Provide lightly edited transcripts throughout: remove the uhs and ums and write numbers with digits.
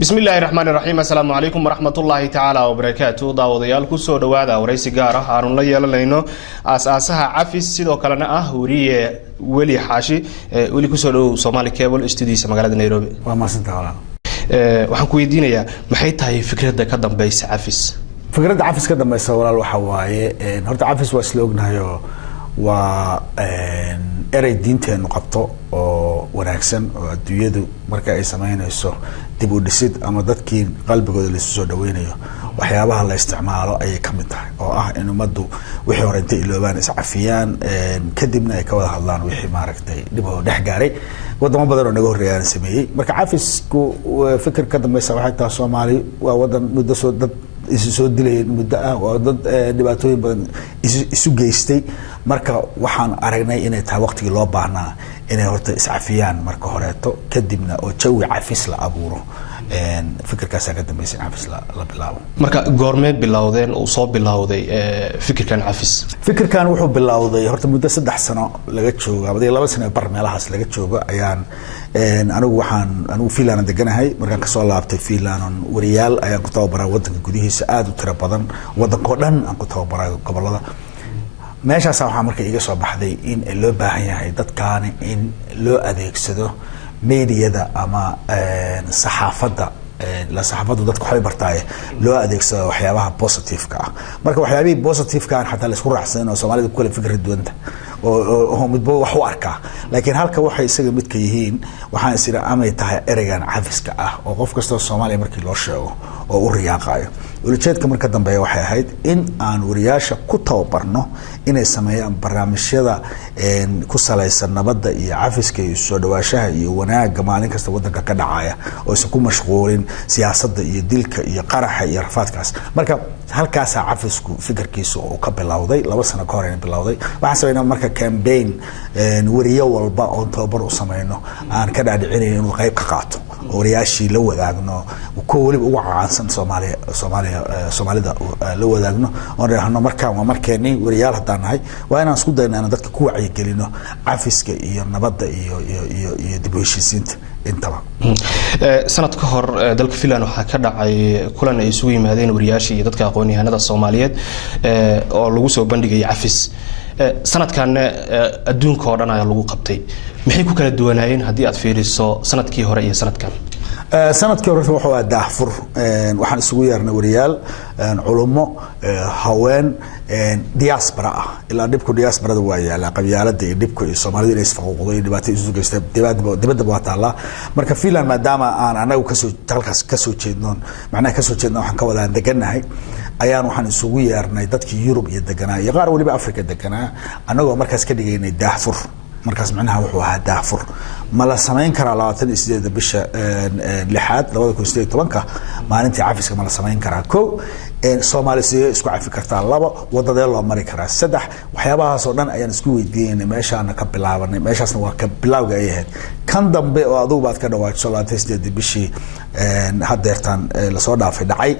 بسم الله الرحمن الرحيم السلام عليكم ورحمة الله تعالى وبركاته داوديال كسو دوادا ورئيسي غارة هارون لا يلالينو أساسها عفيس سيدو كالنا وريه ولي حاشي ولي كسو دو سومالي كيبل استوديو مقالة نيروبي وما سنتقلا waxaan ku weydiinayaa maxay tahay fikradda ka dambaysa cafis fikradda cafis ka dambaysa walaal waxa waaye horta cafis waa isla ognahayo waa eray diinteenu qabto oo wanaagsan oo adduunyadu marka ay sameynayso dib u dhisid ama dadkii qalbigooda la soo dhaweynayo waxyaabaha la isticmaalo ay ka mid tahay oo ah in umadu wixii hore intay iloobaan is cafiyaan kadibna ay ka wada hadlaan wixii maaragtay dib u dhex gaaray wadamo badan oo naga horeeyaan sameeyay marka cafisku fikir ka dambaysa waxay tahay Soomaali waa wadan muddo soo dad soo dilay muddo ah oo dad dhibaatooyin badan isu geystay marka waxaan aragnay inay tahay waqtigii loo baahnaa inay horta is cafiyaan marka horeeto kadibna oo jawi cafis la abuuro fikirkaas ka dambaysa cafis la bilaabo marka goormee bilowdeen oo soo bilowday fikirkan cafis fikirkan wuxuu bilowday horta muddo 3 sano laga joogo ama 2 sano bar meelahaas laga joogo ayaan anigu Finland deganahay markaan ka soo laabtay Finland wariyaal ayaan ku tababaray wadanka gudihiisa aad u tiro badan wadanka dhan aan ku tababaray gobolada meeshaas waxa markay iga soo baxday in loo baahan yahay dadkaan in loo adeegsado meediyada ama saxaafadda la saxaafaddu dadku waxay bartaay loo adeegsado waxyaabaha positive-ka ah marka waxyaabaha positive-ka ah xataa la isku raacsan oo Soomaalida ku kala fikir duwanta oo midba wax u arkaa laakiin halka waxay isaga mid ka yihiin waxaan isira amay tahay ereygan cafiska ah oo qof kasta oo Soomaaliya markii loo sheego oo u riyaaqayo ujeedka marka dambe waxay ahayd in aan wariyaasha ku tababarno inay sameeyaan barnaamijyada ku salaysan nabadda iyo cafiska iyo soo dhawaashaha iyo wanaaga maalin kasta wadanka ka dhacaya oo isku mashquulin siyaasadda iyo dilka iyo qaraxa iyo rafaadkaas marka halkaas cafisku fikirkiisu oo ka bilowday 2 sano ka hor in bilowday waxaan sameynaa marka campaign wariyo walba oo tababar u sameeyno aan ka dhaadhicinay inuu qayb ka qaato wariyaashii la wadaagno ku waliba ugu caansan Soomaalida la wadaagno oo raahno markaan waa markeenii wariyaal hadaan nahay waa inaan isku dayno dadka ku wacyi gelino cafiska iyo nabadda iyo dib u heshiisiinta intaba sanad ka hor dalka Finland waxa ka dhacay kulan ay isugu yimaadeen wariyaashii iyo dadka aqoon-yahanada Soomaaliyeed oo lagu soo bandhigay cafis sanadkan adduunka oo dhan ayaa lagu qabtay maxay ku kala duwanaayeen hadii aad fiiriso sanadkii hore iyo sanadkan sanadkii hore wuxuu ahaa daahfur waxaan isugu yeernay wariyaal culumo haween diaspora ah ilaa dibku diasporada waa yaala qabyaalada iyo dibku iyo Soomaalida inay isfaquuqdo iyo dhibaato isu geystay dibadda waa taala marka Finland maadaama aan anagu halkaas ka soo jeednoon macnaha ka soo jeedno waxaan ka wada deganahay ayaan waxaan isugu yeernay dadkii Yurub iyo deganaa iyo qaar waliba Afrika deganaa anagoo markaas ka dhigaynay daahfur markaas macnaha wuxuu ahaa daahfur ma la sameyn karaa 28 bisha 6 2018 maalintii cafiska ma la sameyn karaa ko Soomaaliya isku cafi kartaa 2 wadada loo mari karaa 3 waxyaabahaas oo dhan ayaan isku weydiinay meeshaana ka bilaabanay meeshaasna waa ka bilawga ay ahayd kan dambe oo adugu baad ka dhawaajiso 28 bishii hadeertan la soo dhaafay dhacay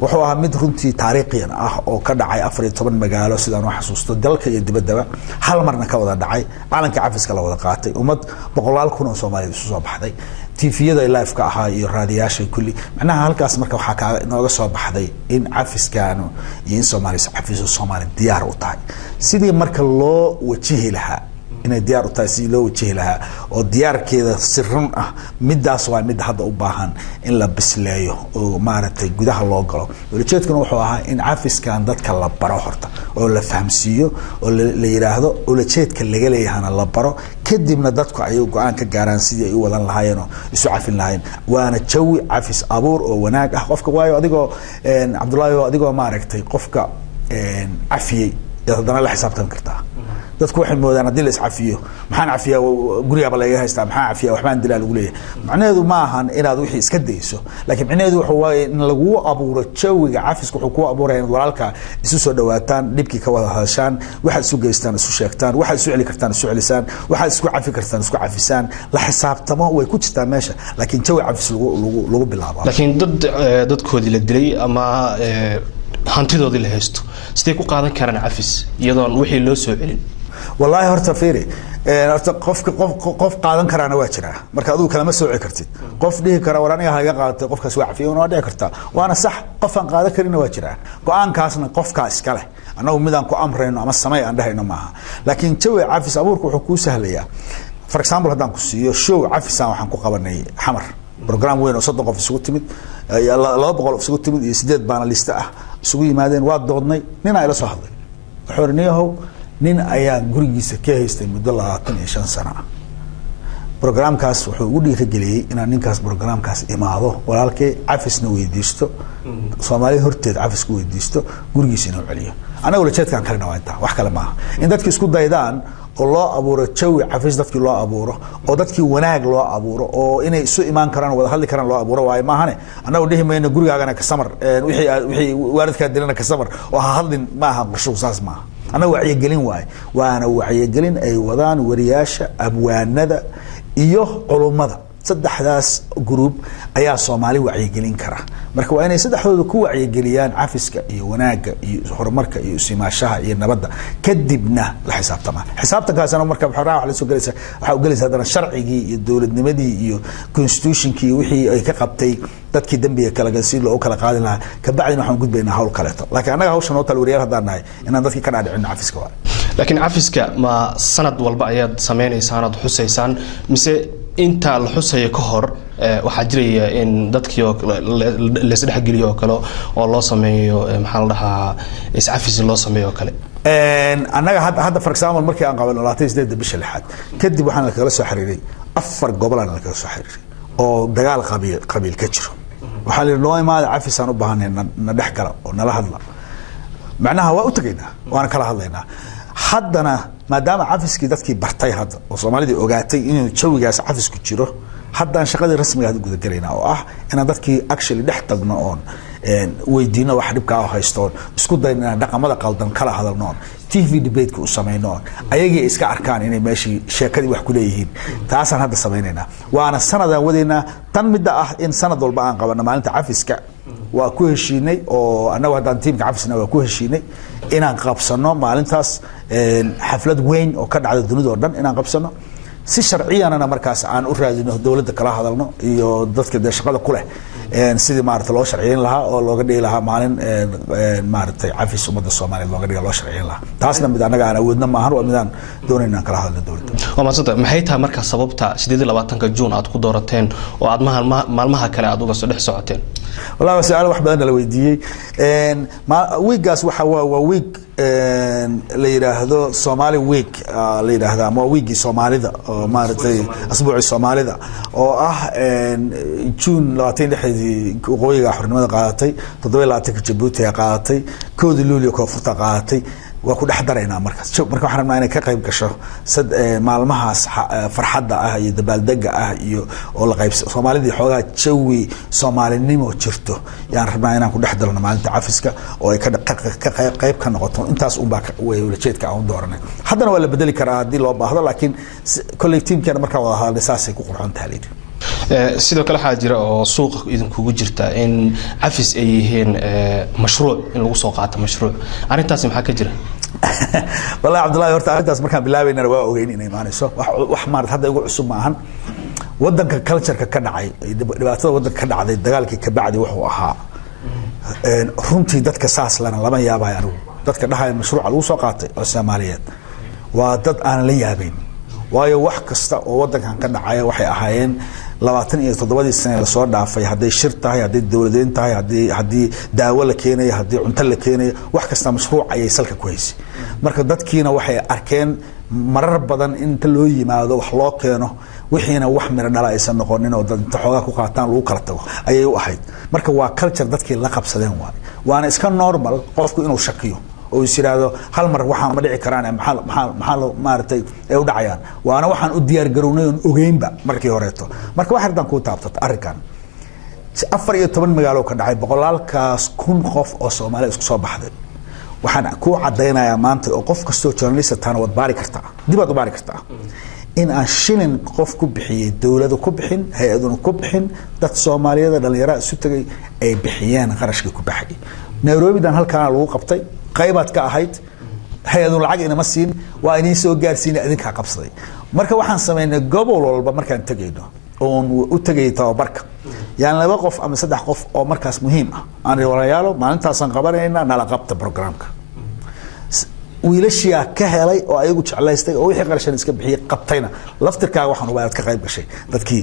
wuxuu ahaa mid runtii taariikhiyan ah oo ka dhacay 14 magaalo sidaan wax xasuusto dalka iyo dibadaba hal marna ka wada dhacay calanka cafiska la wada qaatay umad 100,000 oo Soomaali isu soo baxday TV-yada live ka ahaa iyo raadiyaasha kulli macnaha halkaas marka waxa ka inooga soo baxday in cafiskaanu iyo in Soomaali diyaar u tahay sidii marka loo wajihi lahaa inay diyaar u tahay si loo wajihi lahaa oo diyaarkeeda sirran ah midaas waa mid hadda u baahan in la bisleeyo oo maaragtay gudaha loo galo ujeedkuna wuxuu ahaa in cafiskan dadka la baro horta oo la fahamsiiyo oo la yiraahdo ujeedka laga leeyahay la baro kadibna dadku ay go'aan ka gaaraan sidii ay u wadan lahaayeen oo isu cafin lahaayeen waana jawi cafis abuur oo wanaag ah qofka waayo adigoo Cabdullaahi adigoo maaragtay qofka cafiyay dadana la xisaabtan kartaa dadku waxay moodaan hadii la iscafiyo maxaan cafiyaa guriga laga haystaa maxaan cafiyaa waxbaan dilaa lagu leeyahay macnaheedu ma ahan inaad wixii iska dayso laakiin macnaheedu wuxuu waa in lagu abuuro jawiga cafisku wuxuu ku abuurayaa walaalka isu soo dhawaataan dibkii ka wada hadashaan waxa isu geystaan isu sheegtaan waxa isu celi kartaan isu celisaan waxa isku cafi kartaan isku cafisaan la xisaabtamo way ku jirtaa meesha laakiin jawi cafis lagu bilaabo laakiin dadkoodii la dilay ama hantidoodii la haysto sidee ku qaadan karaan cafis iyadoo wixii loo soo celin wallahi horta fiiri horta qof qaadan karaana waa jiraa marka adigu kalama sooci kartid qof dhihi kara war aniga haga qaadatay qofkaas waa cafiyo waa dhici kartaa waana sax qof aan qaadan karina waa jiraa go'aankaasna qofka iska leh anagu midaan ku amrayno ama samay aan dhahayno maaha laakiin jawi cafis abuurku wuxuu ku sahlayaa for example haddaan ku siiyo show cafisaan waxaan ku qabanay xamar program weyn oo 30 qof isugu timid 200 isugu timid iyo 8 baanalista ah isugu yimaadeen waa doodnay nin ay la soo hadlay xorniyahow nin ayaa gurigiisa ka haystay muddo 25 sano ah programkaas wuxuu u dhiirigeliyay inaan ninkaas programkaas imaado walaalkay cafisna weydiisto Soomaali horteed cafis ku weydiisto gurigiisa inuu celiyo anagu la jeedkan kalena waa inta wax kale maaha in dadku isku daydaan oo loo abuuro jawi cafis dadkii loo abuuro oo dadkii wanaag loo abuuro oo inay isu imaan karaan wada hadli karaan loo abuuro waay maahane anagu dhihi mayno gurigaagana ka samar wixii waalidka dilana ka samar oo ha hadlin maaha qorsho saas maaha anagu wacyigelin waay waana wacyigelin ay wadaan wariyaasha abwaanada iyo culumada saddexdaas group ayaa Soomaali wacyigelin kara marka waa inay saddexdooda ku wacyigeliyaan cafiska iyo wanaaga iyo horumarka iyo simaashaha iyo nabadda kadibna la xisaabtamaan xisaabtankaasna marka waxa la soo galaysa waxa uu galaysa hadana sharcigii iyo dawladnimadii iyo constitutionkii wixii ay ka qabtay dadkii dambiga kala galsi loo kala qaadin lahaa ka bacdina waxaan gudbaynaa hawl kale laakiin anaga hawshan oo tal wariyaal hadaan nahay inaan dadkii ka dhaadhicin cafiska waa laakiin cafiska ma sanad walba ayaad sameeynaysan aad xusaysaan mise inta la xusayo ka hor waxa jiraya in dadkii la isdhex geliyo kale oo loo sameeyo maxaa la dhahaa iscafis loo sameeyo kale anaga hadda for example markii aan qabanay 28 bisha lixaad kadib waxaan kala soo xiriiray 4 gobol aan kala soo xiriiray oo dagaal qabiil ka jiro waxaa la noo imaada cafis aan u baahanay na dhex gala oo nala hadla macnaha waa u tagaynaa waana kala hadlaynaa haddana maadaama cafiskii dadkii bartay hadda oo Soomaalida ogaatay inuu jawigaas cafisku jiro haddaan shaqadii rasmiga ah guda galeynaa oo ah inaan dadkii actually dhex tagno oon weydiino wax dhibka ah haysto isku dayna dhaqamada qaldan kala hadalno TV debate ku sameeyno ayagii iska arkaan inay meeshii sheekadii wax ku leeyihiin taasaan hadda sameeynaa waana sanadaan wadeena tan midda ah in sanad walba aan qabano maalinta cafiska waa ku heshiinay oo anagu haddaan tiimka cafisna waa ku heshiinay inaan qabsano maalintaas xaflad weyn oo ka dhacda dunida oo dhan inaan qabsano si sharciyanana markaas aan u raadino dawladda kala hadalno iyo dadka shaqada ku leh sidii maartay loo sharciyeyn lahaa oo looga dhigi lahaa maalin maartay cafis ummadda Soomaaliyeed looga dhigi loo sharciyeyn lahaa taasna mid anaga aan awoodna maahan waa midaan doonayna kala hadalno dawladda waa maasanta maxay tahay marka sababta 28 June aad ku doorateen oo aad maalmaha kale aad uga soo dhex socoteen والله سؤال واحد بدنا لويديي ما ويجاس waa week la yiraahdo Somali week la yiraahdo ama weeki Soomaalida oo maartay asbuuci Soomaalida oo ah June 26 qoyiga xornimada qaadatay 27 Djibouti qaadatay 1 Luulyo koonfurta qaadatay waa ku dhaxdareynaa markaas marka waxaan rabnaa inay ka qayb gasho maalmahaas farxadda ah iyo dabaaldega ah iyo oo la qaybsan Soomaalida xoogaa jawi Soomaalinimo jirto yaan rabnaa inaan ku dhaxdalno maalinta cafiska oo ay ka qayb ka noqoto intaas un baa way wala jeedka aan dooranay haddana waa la bedeli karaa hadii loo baahdo laakiin collective-keena marka wada hadalsaasay ku qurxoon tahay sidoo kale waxaa jira oo suuqa idinkugu jirta in cafis ay yihiin mashruuc in lagu soo qaato mashruuc arintaas maxaa ka jira والله عبد الله horta arintaas markaan bilaabayna waa ogeyn inay maanayso wax maarad hadda ugu cusub maahan wadanka culture-ka ka dhacay dhibaatada wadanka ka dhacday dagaalkii ka bacdi wuxuu ahaa runtii dadka saas lama yaabay anigu dadka dhahay mashruuc lagu soo qaatay oo Soomaaliyeed waa dad aan la yaabayn waayo wax kasta oo wadankan ka dhacay waxay ahaayeen 27 sano la soo dhaafay haday shir tahay haday dawladeyn tahay haday daawo la keenay haday cunto la keenay wax kasta mashruuc ayay salka ku haysay marka dadkiina waxay arkeen marar badan inta loo yimaado wax loo keeno wixiina wax mira dhala aysan noqonin oo dad xoogaa ku qaataan lagu kala tago ayay u ahayd marka waa culture dadkii la qabsadeen waana iska normal qofku inuu shakiyo oo isiraado hal mar waxaan ma dhici karaan maxaa maartay ay u dhacayaan waana waxaan u diyaar garownay oo ogeynba markii horeeto marka wax ardan ku taabtay arrinkan 14 magaalo ka dhacay boqolaalkaas kun qof oo Soomaali isku soo baxday waxaan ku cadeynayaa maanta oo qof kasto journalist taan wad baari kartaa dibad baari kartaa in aan shilin qof ku bixiyay dawladda ku bixin hay'aduna ku bixin dad Soomaaliyeed dhalinyaro isu tagay ay bixiyeen qarashka ku baxay Nairobi dan halkaan lagu qabtay qaybaad ka ahayd hay-adu lacag inama siin waa inay soo gaarsiin idinka qabsaday marka waxaan sameynay gobol walba markaan tagayno oon u tagay tababarka yaan 2 qof ama 3 qof oo markaas muhiim ah aan walaalayaalo maalintaasaan qabanayna nala qabta programka wiilashiya ka helay oo ayagu jeclaystay oo wixii qarashan iska bixiyay qabtayna laftirkaaga waxaan u baad ka qayb gashay dadkii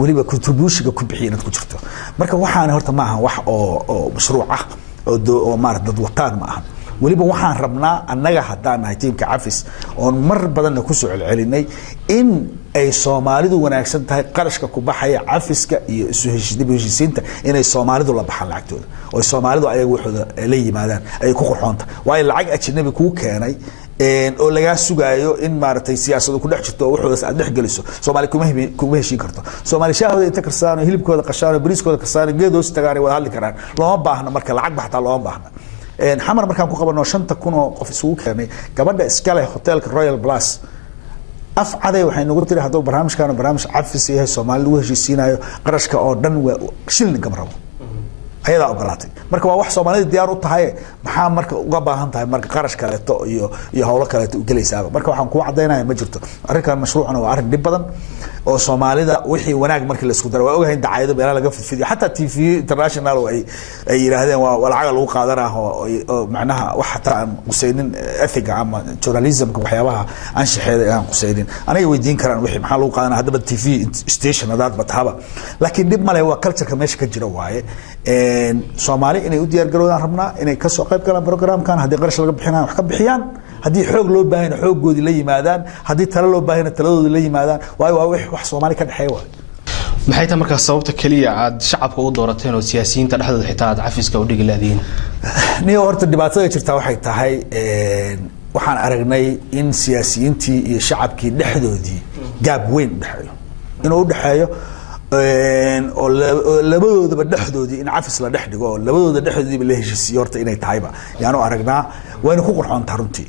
waliba contribution ku bixiyay inad ku jirto marka waxaan horta ma aha wax oo mashruuc ah oo maar dad wataan ma aha waliba waxaan rabnaa annaga haddaan nahay tiimka cafis oo mar badan ku soo celcelinay in ay Soomaalidu wanaagsan tahay qarashka ku baxaya cafiska iyo isu heshiisiinta inay Soomaalidu la baxaan lacagtooda oo Soomaalidu ayagu waxooda la yimaadaan ay ku qurxoonta waa lacag ajnabi ku keenay oo laga sugayo in maartay siyaasadu ku dhex jirto waxooda aad dhex galiso Soomaali kuma heshiin karto Soomaali shaahada inta karsaano hilibkooda qashaano bariiskooda karsaano geedoos tagaanay wada hadli karaan looma baahna marka lacag baxta looma baahna xamar markaan ku qabano 5,000 oo qof isugu keenay gabadha iska leh hotelka Royal Plus afcaday waxay nagu tiri hadoo barnaamij cafis yahay Soomaali lagu heshiisiinayo qarashka oo dhan shilin gabrabo ayada ogolaatay marka waa wax Soomaalida diyaar u tahay maxaa marka uga baahan tahay marka qarash kale iyo hawlo kale u galaysaa marka waxaan ku cadeynayaa ma jirto arrinkan mashruucna waa arrin dib badan oo Soomaalida wixii wanaag markii la isku daro waa ogahay dacaayado meelaha laga fidfiyo hatta TV international ay yiraahdeen waa lacag lagu qaadanaa oo macnaha wax hatta aan qusaynin ethiga ama journalismka waxyaabaha aan shaxeeday aan qusaynin aniga weydiin karaan wixii maxaa lagu qaadanaa hadaba TV station hadaad bataba laakiin dib male waa culture-ka meesha ka jira waaye Soomaali inay u diyaar garoodaan rabnaa inay ka soo qayb galaan programkan hadii qarash laga bixinaan wax ka bixiyaan hadii xoog loo baahan xooggoodi la yimaadaan hadii talo loo baahan taladooda la yimaadaan waa wax Soomaali ka dhaxay waa maxay tahay marka sababta kaliya aad shacabka u doorateen oo siyaasiyiinta dhexdooda xitaa aad cafiska u dhigi laadiin niyo horta dhibaatada jirta waxay tahay waxaan aragnay in siyaasiyiintii iyo shacabkii dhexdoodii gaab weyn dhaxayo inuu dhaxayo oo labadoodaba dhexdoodii in cafis la dhex dhigo oo labadooda dhexdoodii la heshiisiyo horta inay tahayba yaanu aragnaa wayna ku qurxoontaa runtii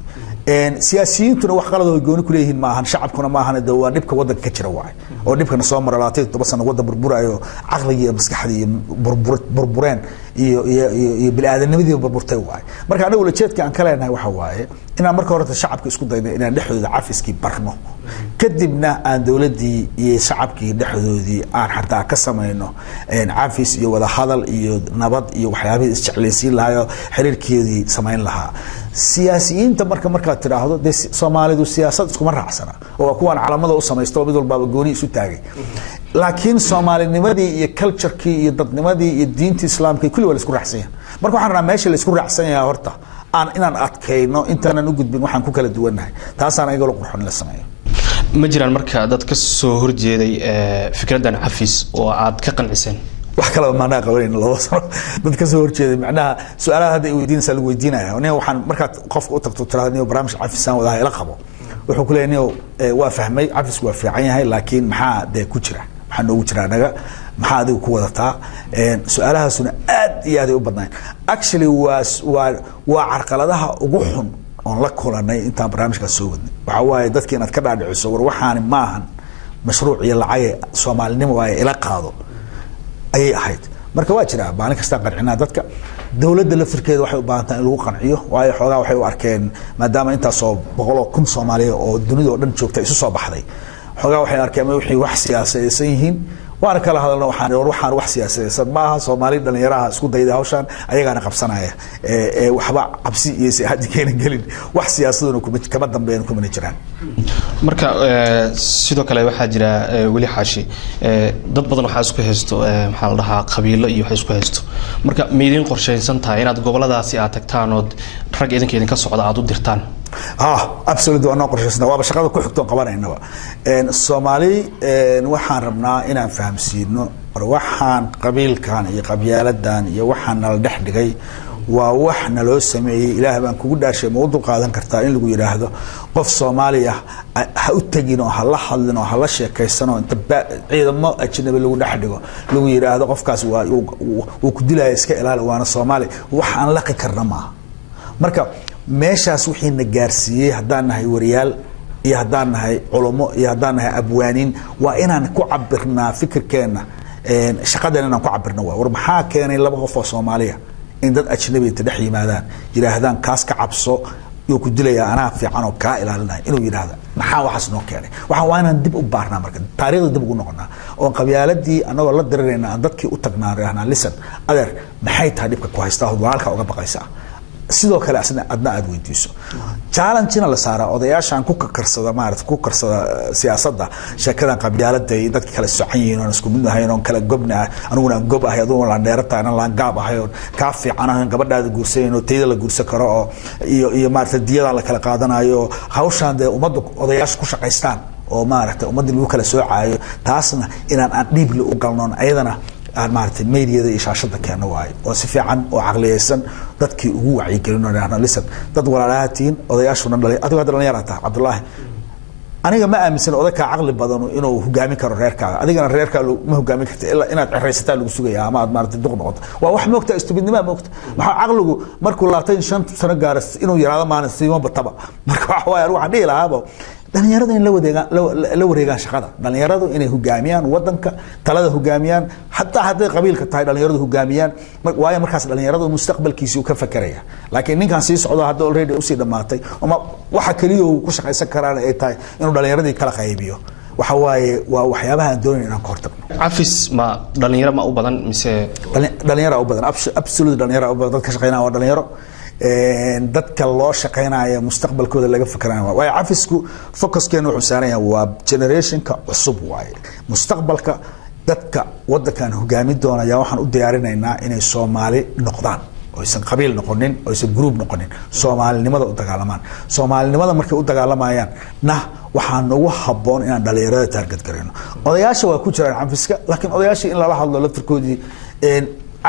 siyaasiyiintuna wax qalad oo gooni ku leeyihiin ma ahan shacabkuna ma ahan waa dhibka wadanka ka jira waay oo dhibkana soo maray 27 sano wadan burburayo aqliga iyo maskaxda iyo burbureen iyo bilaadanimada burburtay waay marka anagu la jeedka aan kala leenahay waxa waaye inaan marka hore shacabka isku dayno inaan dhexdooda cafiskii barno kadibna aan dawladii iyo shacabkii dhexdoodii aan xataa ka sameeyno cafis iyo wada hadal iyo nabad iyo waxyaabaha isjeclaysiin lahayo xiriirkeedii sameyn lahaa siyaasiyiinta marka tiraahdo Soomaalidu siyaasad iskuma raacsana oo kuwan calaamada u sameeysto mid walba gooni isu taagay laakiin Soomaalinimadii iyo culture-kii iyo dadnimadii iyo diinta Islaamka kulli wala isku raacsan marka waxaan rabnaa meesha la isku raacsan yahay horta inaan adkayno intaan u gudbin waxaan ku kala duwanahay taasaan ayaga loo qurxoon la sameeyo ma jiraan marka dad ka soo horjeeday fikradan cafis oo aad ka qanciseen wax kale ma ana qabanayna loo sano dad ka soo horjeeday macnaha su'aalaha hadda ay weydiinaysaa lagu weydiinayaa aniga waxaan marka qofka u tagto tiraahdo barnaamij cafisaan wadaha ila qabo wuxuu ku leeyahay waa fahmay cafis waa fiican yahay laakiin maxaa ku jira waxaan ugu jira anaga maxaa adigu ku wadataa su'aalahaasuna aad iyo aad u badnaan actually waa carqaladaha ugu xun oo la kulanay inta barnaamijka soo wadnay waxa waaye dadkii inaad ka dhaadhiciso war waxaan ma ahan mashruuc iyo lacag Soomaalinimo waa ila qaado ayay ahayd marka waa jira baan kasta qarcinaa dadka dawladda la firkeeda waxay u baahan tahay in lagu qanciyo waayo xoogaa waxay u arkeen maadaama inta soo 100,000 Soomaali oo dunida oo dhan joogta isu soo baxday xoogaa waxay arkeen wixii wax siyaasadeysan yihiin waan kala hadalno waxaan wax siyaasadeysan ma aha Soomaali dhalinyaraha isku dayday hawshan ayagana qabsanaya waxba cabsi iyo saad keenan galin wax siyaasaduna kama dambeeyaan kuma jiraan marka sidoo kale waxa jira wali xaashi dad badan waxa isku haysto maxaa la dhahaa qabiilo iyo waxa isku haysto marka meedin qorsheysan tahay inaad goboladaasi aad tagtaan oo rag idinka ka socda aad u dirtaan absolutely waa qorsheysan waa shaqada ku xigto qabanaynaba Soomaali waxaan rabnaa inaan fahamsiino waxaan qabiilkan iyo qabyaaladan iyo waxaan nala dhex dhigay waa wax naloo sameeyay ilaahay baan kugu dhaashay ma u dulqaadan kartaa in lagu yiraahdo qof Soomaali ah ha u tagino ha la hadlino ha la sheekaysano inta ciidamo ajnabi lagu dhex dhigo lagu yiraahdo qofkaas waa uu ku dilay iska ilaali waana Soomaali wax aan la qeyrna ma marka meeshaas wixii na gaarsiiyay hadaan nahay wariyaal iyo hadaan nahay culimo iyo hadaan nahay abwaanin waa inaan ku cabirnaa fikirkeena shaqadeena inaan ku cabirno war maxaa keenay laba qof oo Soomaaliya in dad ajnabi inta dhex yimaadaan yiraahdaan kaas ka cabso iyo ku dilaya anaa fiican oo ka ilaalinaya inuu yiraahdo maxaa waxaas noo keenay waxaan waa inaan dib u baarnaa marka taariikhda dib ugu noqonaa oo qabyaaladii anagoo la dirirayna aan dadkii u tagnaa reehnaa listen adeer maxay tahay dhibka ku haystaa walaalka uga baqaysaa sidoo kale asna adna aad weydiiso challenge-na la saara odayaashan ku karsada maarad ku karsada siyaasadda shaqadan qabyaaladda iyo dadka kala socon yihiin oo isku mid ahayn oo kala gobna aniguna gob ahay adoo la dheerata aan la gaab ahay oo ka fiican ahan gabadhaada guursanayno teeda la guursan karo oo iyo maarad diyada la kala qaadanayo hawshan de ummadda odayaasha ku shaqaystaan oo maarad ummadda lagu kala soocayo taasna inaan aan dhiib u galnoon ayadana aan maartay meediyada iyo shaashada keeno waayo oo si fiican oo aqliyeysan dadkii ugu wacyi gelinayna lisan dad walaalaatiin odayaashuna dhalay adiga hadda la yarata Cabdullaahi aniga ma aaminsan odayka aqli badan inuu hogaamin karo reerkaaga adigana reerkaaga ma hogaamin kartid ilaa inaad xiraysataa lagu sugayaa ama aad maartay duq noqoto waa wax moogta istibidnimo moogta waxa aqligu markuu 25 sano gaaras inuu yiraahdo maalin siimo bataba marka waxa way waxaan dhihi lahaaba dhalinyaradu in la wareegaan shaqada dhalinyaradu inay hogaamiyaan wadanka talada hogaamiyaan hataa haday qabiilka tahay dhalinyaradu hogaamiyaan waayo markaas dhalinyaradu mustaqbalkiisa uu ka fakaraya laakiin ninkan sii socdo hadda already u sii dhamaatay ama waxa kaliya uu ku shaqaysan karaan ay tahay inuu dhalinyaradii kala qaybiyo waxa waaye waa waxyaabaha aan doonayn inaan ka hortagno cafis ma dhalinyaro ma u badan mise dhalinyaro u badan absolutely dhalinyaro u badan dadka shaqeynaa waa dhalinyaro dadka loo shaqeynaayo mustaqbalkooda laga fikiranayo way cafisku focuskeena wuxuu saaran yahay waa generationka cusub waaye mustaqbalka dadka wadankan hogaami doonaya waxaan u diyaarinaynaa inay Soomaali noqdaan oo aysan qabiil noqonin oo aysan group noqonin Soomaalinimada u dagaalamaan Soomaalinimada markay u dagaalamayaan waxaan ugu haboon inaan dhalinyarada target gareyno odayaasha waa ku jiraan cafiska laakiin odayaasha in la hadlo laftirkoodii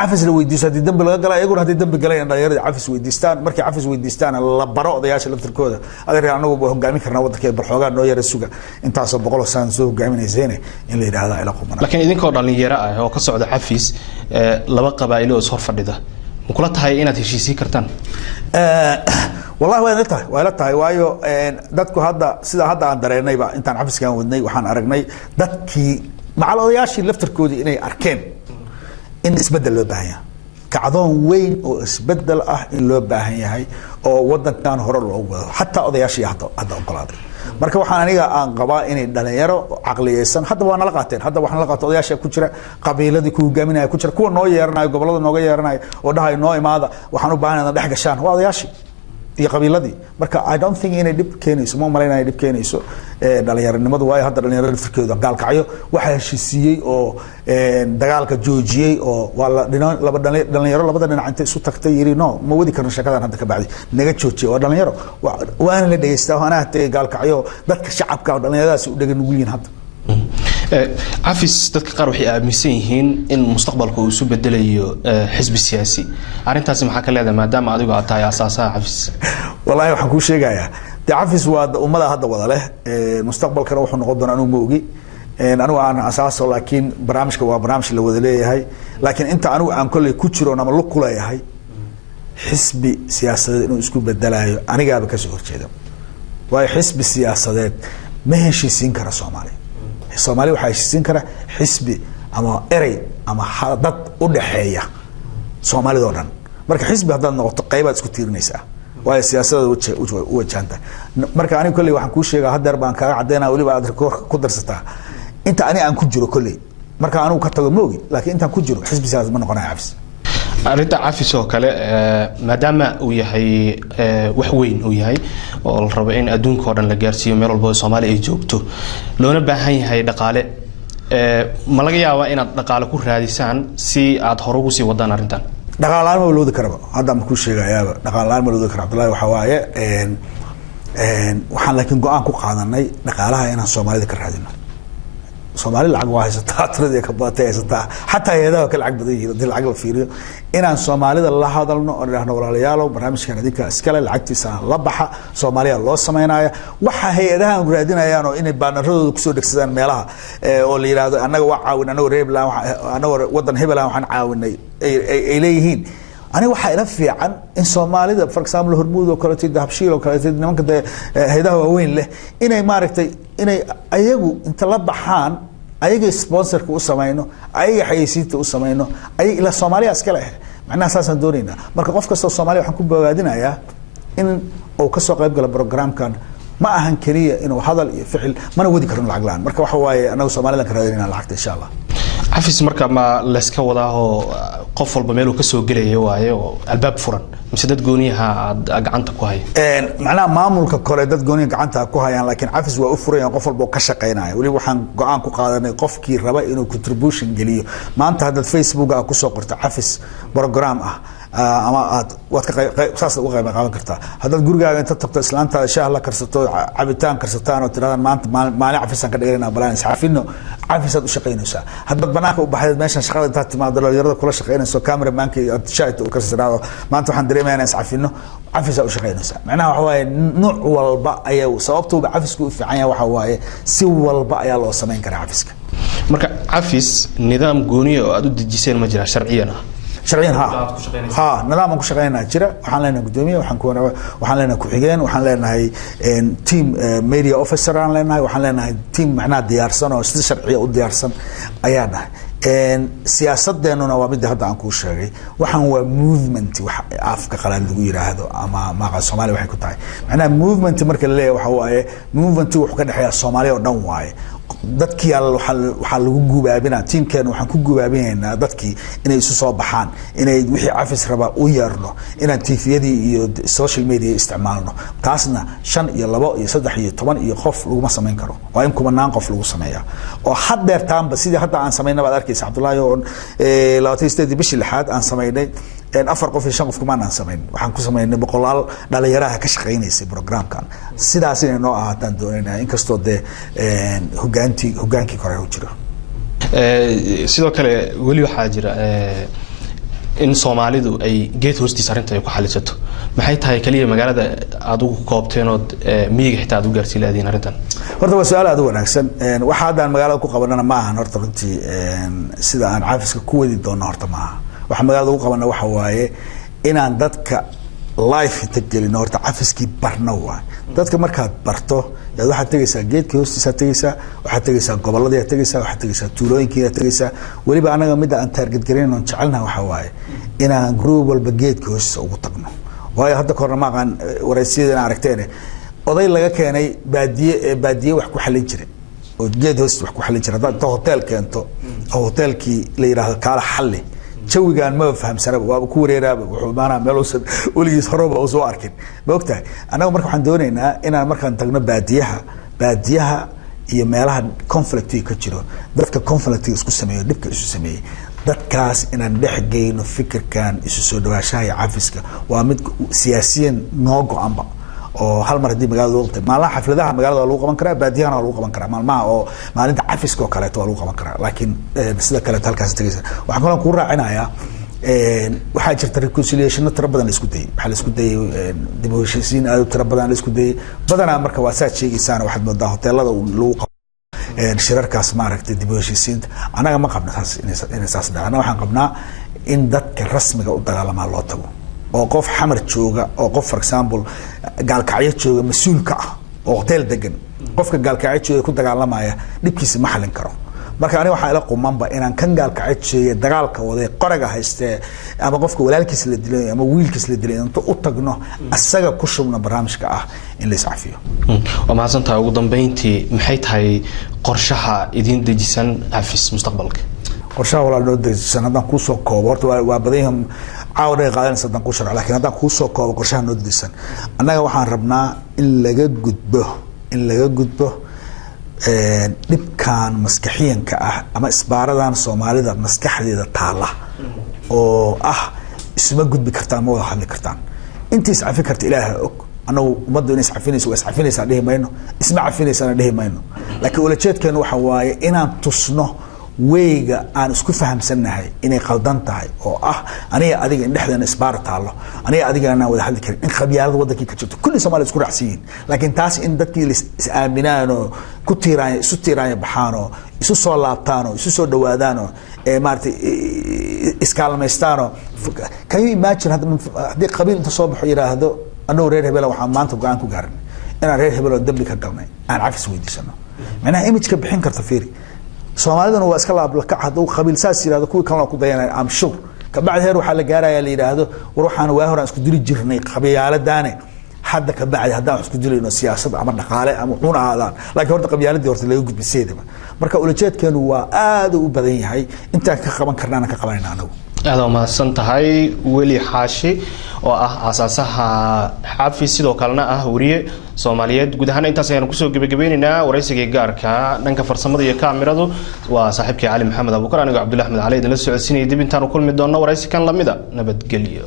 عفس لو يديس هذه الدم بلا قلا يقول هذه الدم بلا يعني يرد عفس ويديستان مركي عفس ويديستان الله برا ضياش اللي تركوده هذا يعني هم قاعدين كرنا وضك بالحوجات نوير السوق أنت عصب بقوله سانسو قاعدين زينه اللي هذا علاقة لكن إذا كان اللي يرى هو قصة عفس لبقى قبائله صار فرده وكلتها هي إنها تشيسي كرتان والله وينتهي وايو دتكو هذا سيدا هذا عن درينا يبقى أنت عفس كان ودني وحن أرجني دتكي مع الضياش اللي تركوده إني أركان إن إسبدل لو باهيا كعضون وين أو إسبدل إن لو باهيا هاي أو وضن كان هرر حتى أضياشي هذا أنقلاضي marka waxaan aniga aan qabaa inay dhalinyaro aqliyeysan hadda waan la qaateen hadda waxaan la qaato odayaasha ku jira qabiiladii ku hogaaminaya ku jira kuwa noo yeeranayo gobolada nooga yeeranayo oo dhahay noo imaada waxaan u baahanahay dhex gashaan waa odayaashii iyo qabiiladii marka I don't think inay dib keenayso ma maleynaayo dib keenayso dhalinyaranimadu waayo hadda dhalinyarada firkeedu gaalkacyo waxa heshiisiyay oo dagaalka joojiyay oo waa laba dhalinyaro labada dhinac inta isu tagtay yiri no ma wadi karno shaqadan hadda ka bacdi naga joojiyay waa dhalinyaro waan la dhageystaa waana hatay gaalkacyo dadka shacabka dhalinyaradaas u dhagan ugu yihiin hadda عفس dadka qaar waxay aaminsan yihiin in mustaqbalku uu isu bedelayo xisbi siyaasi arintaasi maxaa ka leedahay maadaama adigu aad tahay asaasaha cafis wallahi waxaan ku sheegayaa عفس waa ummada hadda wada leh mustaqbalkana wuxuu noqon doonaa inuu moogi anigu aan asaaso laakiin barnaamijka waa barnaamij la wada leeyahay laakiin inta anigu aan kulay ku jiro ama lu kuleeyahay xisbi siyaasadeed inuu isku bedelayo anigaaba ka soo horjeeda waa xisbi siyaasadeed ma heshiisiin kara Soomaaliya waxay heshiisiin kara xisbi ama erey ama dad u dhaxeeya Soomaalida oo dhan marka xisbi hadda noqoto qaybaad isku tiirinaysaa waa siyaasadda u wajahanta marka aniga kulli waxaan ku sheegaa hadda baan kaaga cadeynaa waliba aad ku darsataa inta aan ku jiro kulli marka anigu ka tago moogi laakiin inta ku jiro xisbi siyaasad ma noqonayo cafis arinta cafis oo kale maadaama uu yahay wax weyn uu yahay oo la rabo in adduunka oo dhan la gaarsiiyo meel walba oo Soomaali ay joogto loona baahan yahay dhaqaale ma laga yaabaa inaad dhaqaale ku raadisaan si aad hor ugu sii wadaan arintan dhaqaalaha ma loo karaba hadda ma ku sheegayaa dhaqaalaha ma loo karaba Cabdullaahi waxa waaye waxaan laakiin go'aan ku qaadanay dhaqaalaha inaan Soomaalida ka raadino Soomaali lacag waa haysataa tiradii ka baatay haysataa hatta iyada ka lacag badan yihiin lacag la fiiriyo inaan Soomaalida la hadalno oo raahno walaalayaal barnaamijkan adinka iskale lacagtiisa la baxa Soomaaliya loo sameeynaayo waxa hay'adaha raadinayaan oo inay baanaradooda ku soo dhigsadaan meelaha oo la yiraahdo anaga waa caawin anaga reeblaan anaga wadan hebelaan waxaan caawinay ay leeyihiin أنا واحد رفيع عن إن سومالي for example هرمود وكلا تيجي هبشيل وكلا تيجي ممكن هيدا هو وين له إني ماركتي إني أيجو أنت لبحان أيجو سبونسر كوسماينه أي حيسيت كوسماينه أي إلى الصومالي أسكله معناه أساسا دورينا مركب قف كسر الصومالي وحنكون بوادنا يا إن oo ka soo qayb gala programkan ma ahan kaliya inuu hadal iyo ficil mana wadi karin lacag la'aan marka waxa waaye anagu Soomaaliland ka raadinayna lacagta insha Allah cafis marka ma la iska wadaaho qof walba meel uu ka soo gelayo waayo albaab furan mise dad gooniyaha gacanta ku hay macnaha maamulka kale dad gooniyaha gacanta ku hayaan laakiin cafis waa u furan qof walba ka shaqeynaayo wali waxaan go'aan ku qaadanay qofkii raba inuu contribution geliyo maanta hadda Facebook ku soo qorto cafis program ah ama aad waad ka saas uga qayb qaadan kartaa hadda gurigaaga inta tagto islaanta shaah la karsato cabitaan karsataan oo tiraadaan maanta maalin cafisan ka dhiganaa balaan isxafino cafisaad u shaqeynaysaa hadda banaanka u baxay meeshan shaqada inta timaado dhalinyarada kula shaqeynayso cameramanka iyo shaahid u karsanaado maanta waxaan dareemaynaa isxafino cafisaad u shaqeynaysaa macnaha waxa waaye nooc walba ayaa sababtoo cafisku u fiican yahay waxa waaye si walba ayaa loo sameyn karaa cafiska marka cafis nidaam gooniyo oo aad u dejiseen ma jira sharciyan شرعيا ها نظام ku shaqeynaa jira waxaan leenahay gudoomiye waxaan leenahay ku xigeen waxaan leenahay team media officer aan leenahay waxaan leenahay team macnaha diyaarsan oo sida sharciya u diyaarsan ayaa nahay siyaasadeenuna waa mid hadda aan ku sheegay waxaan waa movement wax afka qalaad lagu yiraahdo ama maaqa Soomaali waxay ku tahay macnaha movement marka la leeyahay waxa waaye movement wuxuu ka dhaxeeya Soomaaliya oo dhan waaye dadkii waxa lagu gubaabinaa teamkeena waxaan ku gubaabinaynaa dadkii inay isu soo baxaan inay wixii cafis raba u yeerno inaan TV-yadii iyo social media isticmaalno taasna 5 iyo 2 iyo 3 iyo 10 iyo qof lagu ma sameyn karo waa in kumanaan qof lagu sameeyaa oo haddeer taanba sidii hadda aan sameynay baad arkaysaa Cabdullaahi oo 28 bishii lixaad aan sameynay afar qof iyo 5 qof kuma aan sameyn waxaan ku sameynay boqolaal dhalinyarada ka shaqeynaysa programkan sidaas inay noo ahaataan doonayna inkastoo de hogaankii kore u jiro sidoo kale wali waxa jira in Soomaalidu ay geed hoostiis arinta ay ku xalisato maxay tahay kaliya magaalada aad ugu koobteen oo miyiga xitaa aad u gaarsiin lahayn arintan horta waa su'aal aad u wanaagsan waxa hadda magaalada ku qabanana ma ahan horta runtii sida aan caafiska ku wadi doono horta ma aha waxa magaalada ugu qabana waxa waaye inaan dadka life tagelino horta cafiskii barna waa dadka markaad barto yaad waxaad tagaysaa geedka hoostiisa tagaysaa waxaad tagaysaa gobolada tagaysaa waxaad tagaysaa tuulooyinka tagaysaa waliba anaga mid aan target gareyn oo jecelnahay waxa waaye inaan group walba geedka hoostiisa ugu tagno waayo hadda korna ma aqaan waraysiyeedana aragteen oday laga keenay baadiye wax ku xalin jiray oo geed hoostiisa wax ku xalin jiray hadda hotel keento oo hotelkii la yiraahdo kaala xalli jawigan ma fahamsana waa ku wareeraaba wuxuu maana meel uu waligiis horaba oo soo arkin ma ogtahay anagu marka waxaan doonaynaa inaan markaan tagno baadiyaha iyo meelaha conflict ka jiro dadka conflict isku sameeyo dibka isu sameeyay dadkaas inaan dhexgeyno fikirkan isu soo dhawaashaha iyo cafiska waa mid siyaasiyan noo go'anba oo hal mar hadii magaalada loo qabtay maalmaha xafladaha magaalada lagu qaban karaa baadiyahana lagu qaban karaa maalmaha oo maalinta cafiska oo kale lagu qaban karaa laakiin sida kale halkaas tagaysa waxaan kaloo ku raacinayaa waxaa jirta reconciliation tira badan la isku dayay waxa la isku dayay dib u heshiisiin aad tira badan la isku dayay badanaa marka waa saa sheegaysaan waxaad moodaa hoteelada lagu shirarkaas maaragtay dib u heshiisiinta anaga ma qabna taas inay saas dhacana waxaan qabnaa in dadka rasmiga u dagaalamaa loo tago oo qof xamar jooga oo qof for example gaalkacyo jooga mas'uulka ah oo hotel degan qofka gaalkacyo jooga ku dagaalamaya dhibkiisa ma xalin karo marka aniga waxa ila qumanba inaan kan gaalkacyo jooga dagaalka waday qoraga haystee ama qofka walaalkiis la dilay ama wiilkiis la dilay inta u tagno asaga ku shubna barnaamijka ah in la iscafiyo waa mahadsantahay ugu dambeyntii maxay tahay qorshaha idin dejisan cafis mustaqbalka qorshaha walaal noo dejisan haddaan ku soo koobo horta waa badan عاودة قادنا صدق كوشر لكن هذا كوسو كوا قرشها نوديسن أنا وحنا ربنا إن لقى جد به نبكان مسكحيا كأه أما إسبارة دان سومالي دا مسكح دي دا طالع أو اسمه جد بكرتان مو هذا كرتان أنت اسعى فكرت إله أنا ومضي ناس عفينيس واسعفينيس عليه ما إنه اسمع عفينيس أنا عليه ما إنه لكن ولا شيء كانوا حواي إنا تصنه ويجا أنا اسكو فهم سنهاي إني قلدان تاعي أو أنا أديك إن إحدى نسبار تعالى أنا أديك أنا وده حد كريم إن خبيار وده كي كتشوف كل سمال اسكو رحسين لكن تاس إن دتكي آمنانو كتيران ستيران بحانو يسوع صلابتانو يسوع دوادانو مارتي إسكالمستانو كان يماتشن هذا قبيل تصبح يرى هذا أنا رير هبلا وحمان تبقى عنكو قارن أنا رير هبلا الدبلي كقلنا أنا عارف سويدي سنة معناها إيمج كبحين كرتفيري Soomaalidana waa iska laab ka haduu qabiil saas yiraahdo kuwa kale ku dayanay am sure ka bacd heer waxa la gaaraya la yiraahdo ruuxan waa horaan isku diri jirnay qabiiladaane hadda ka bacay haddaan isku dilayno siyaasad ama dhaqaale ama xun aadaan laakiin horta qabyaaladii horta laga gudbiseedaba marka ulajeedkeenu waa aad u badan yahay intaan ka qaban karnaana ka qabanayna anagu aad u mahadsan tahay weli xaashi oo ah aasaasaha xaafis sidoo kalena ah wariye Soomaaliyeed guud ahaan intaas ayaan ku soo gabagabeynaa waraysiga gaarka dhanka farsamada iyo kaamiradu waa saaxiibkii Cali Maxamed Abuukar aniga Cabdullaahi Axmed Cali idin la socodsiinay dib intaan u kulmi doonno waraysi kan lamida nabadgelyo